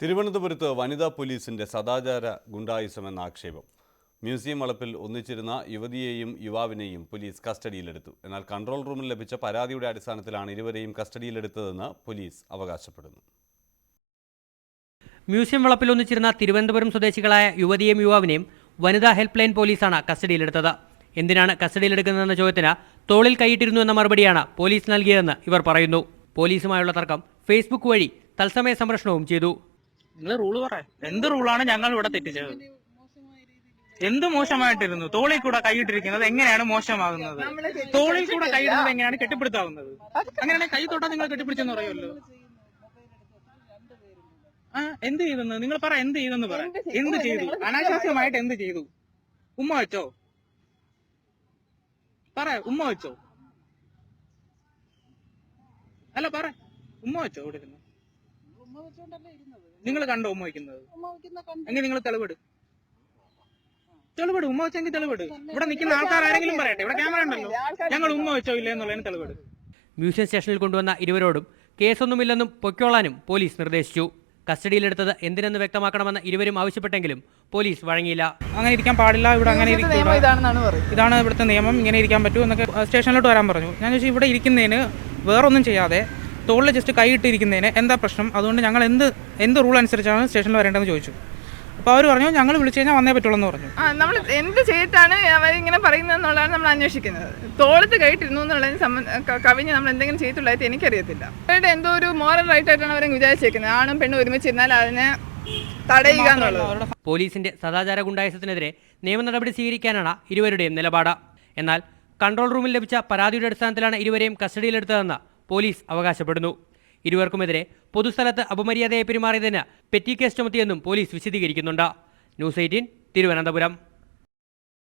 തിരുവനന്തപുരത്ത് വനിതാ പോലീസിന്റെ സദാചാര ഗുണ്ടായിസമെന്ന ആക്ഷേപം. മ്യൂസിയം വളപ്പിൽ ഒന്നിച്ചിരുന്ന യുവതിയെയും യുവാവിനെയും പോലീസ് കസ്റ്റഡിയിലെടുത്തു. എന്നാൽ കൺട്രോൾ റൂമിൽ ലഭിച്ച പരാതിയുടെ അടിസ്ഥാനത്തിലാണ് ഇരുവരെയും കസ്റ്റഡിയിലെടുത്തതെന്ന് പോലീസ് അവകാശപ്പെടുന്നു. മ്യൂസിയം വളപ്പിൽ ഒന്നിച്ചിരുന്ന തിരുവനന്തപുരം സ്വദേശികളായ യുവതിയെയും യുവാവിനെയും വനിതാ ഹെൽപ്പ് ലൈൻ പോലീസാണ് കസ്റ്റഡിയിലെടുത്തത്. എന്തിനാണ് കസ്റ്റഡിയിലെടുക്കുന്നതെന്ന ചോദ്യത്തിന് തോളിൽ കൈയിട്ടിരുന്നു എന്ന മറുപടിയാണ് പോലീസ് നൽകിയതെന്ന് ഇവർ പറയുന്നു. പോലീസുമായുള്ള തർക്കം ഫേസ്ബുക്ക് വഴി തത്സമയ സംപ്രേഷണവും ചെയ്തു. നിങ്ങൾ റൂള് പറ. എന്ത് റൂളാണ് ഞങ്ങൾ ഇവിടെ തെറ്റിച്ചത്? എന്ത് മോശമായിട്ടിരുന്നു? തോളിൽ കൂടെ കൈയിട്ടിരിക്കുന്നത് എങ്ങനെയാണ് മോശമാകുന്നത്? തോളിൽ കൂടെ കൈയിടുന്നത് എങ്ങനെയാണ് കെട്ടിപ്പിടുത്താവുന്നത്? അങ്ങനെയാണെങ്കിൽ കൈ തൊട്ടാ നിങ്ങൾ കെട്ടിപ്പിടിച്ചെന്ന് പറയുമല്ലോ. എന്ത് ചെയ്തെന്ന് നിങ്ങൾ പറ. എന്ത് ചെയ്തെന്ന് പറ. എന്ത് ചെയ്തു? അനാശാസ്യമായിട്ട് എന്ത് ചെയ്തു? ഉമ്മ വെച്ചോ? പറ. ഉമ്മ വെച്ചോ? അല്ല പറ. ഉമ്മ വെച്ചോ? ഇവിടെ ഇരുന്ന് നിങ്ങൾ കണ്ടോ ഉമ്മ വയ്ക്കുന്നത്? എങ്കിൽ നിങ്ങൾ തെളിവിട്. ഉമ്മ വെച്ചെങ്കിൽ തെളിവിട്. ഇവിടെ നിൽക്കുന്ന ആൾക്കാർ ആരെങ്കിലും പറയട്ടെ. ഇവിടെ ക്യാമറ ഉണ്ടല്ലോ. ഞങ്ങൾ ഉമ്മ വെച്ചോ ഇല്ല എന്നുള്ളതിന് തെളിവിട്. മ്യൂസിയം സ്റ്റേഷനിൽ കൊണ്ടുവന്ന ഇരുവരോടും കേസൊന്നുമില്ലെന്നും പൊയ്ക്കോളാനും പോലീസ് നിർദ്ദേശിച്ചു. കസ്റ്റഡിയിലെടുത്തത് എന്തിനെന്ന് വ്യക്തമാക്കണമെന്ന് ഇരുവരും ആവശ്യപ്പെട്ടെങ്കിലും പോലീസ് വഴങ്ങിയില്ല. അങ്ങനെ ഇരിക്കാൻ പാടില്ല, ഇവിടെ അങ്ങനെ ഇതാണ് ഇവിടുത്തെ നിയമം, ഇങ്ങനെ ഇരിക്കാൻ പറ്റൂ എന്നൊക്കെ സ്റ്റേഷനിലോട്ട് വരാൻ പറഞ്ഞു. ഞാൻ ചോദിച്ചു ഇവിടെ ഇരിക്കുന്നതിന് വേറൊന്നും ചെയ്യാതെ തോളിൽ ജസ്റ്റ് കൈയിട്ടിരിക്കുന്നതിന് എന്താ പ്രശ്നം? അതുകൊണ്ട് ഞങ്ങൾ എന്ത് റൂൾ അനുസരിച്ചാണ് സ്റ്റേഷനിൽ വരേണ്ടതെന്ന് ചോദിച്ചു. അപ്പോൾ അവർ പറഞ്ഞു ഞങ്ങൾ വിളിച്ചു കഴിഞ്ഞാൽ വന്നേ പറ്റുള്ളൂ എന്ന് പറഞ്ഞു. നമ്മൾ എന്ത് ചെയ്തിട്ടാണ് അവരിങ്ങനെ പറയുന്നത് എന്നുള്ളതാണ് നമ്മൾ അന്വേഷിക്കുന്നത്. തോളത്ത് കൈയിട്ടിരുന്നു എന്നുള്ളതിന് കവിഞ്ഞ് നമ്മൾ എന്തെങ്കിലും ചെയ്തിട്ടുള്ളതായിട്ട് എനിക്കറിയത്തില്ല. അവരുടെ എന്തോ ഒരു മോറൽ റൈറ്റ് ആയിട്ടാണ് അവരെ വിചാരിച്ചേക്കുന്നത്. ആണും പെണ്ണും ഒരുമിച്ചിരുന്നാൽ അതിനെ തടയുക എന്നുള്ളത്. പോലീസിന്റെ സദാചാര ഗുണ്ടായിസത്തിനെതിരെ നിയമ നടപടി സ്വീകരിക്കാനാണ് ഇരുവരുടെയും നിലപാട്. എന്നാൽ കൺട്രോൾ റൂമിൽ ലഭിച്ച പരാതിയുടെ അടിസ്ഥാനത്തിലാണ് ഇരുവരെയും കസ്റ്റഡിയിലെടുത്തതെന്ന് പോലീസ് അവകാശപ്പെടുന്നു. ഇരുവർക്കുമെതിരെ പൊതുസ്ഥലത്ത് അപമര്യാദയായി പെരുമാറിയതിന് പെറ്റി കേസ് ചുമത്തിയെന്നും പോലീസ് വിശദീകരിക്കുന്നുണ്ട്. ന്യൂസ് 18 തിരുവനന്തപുരം.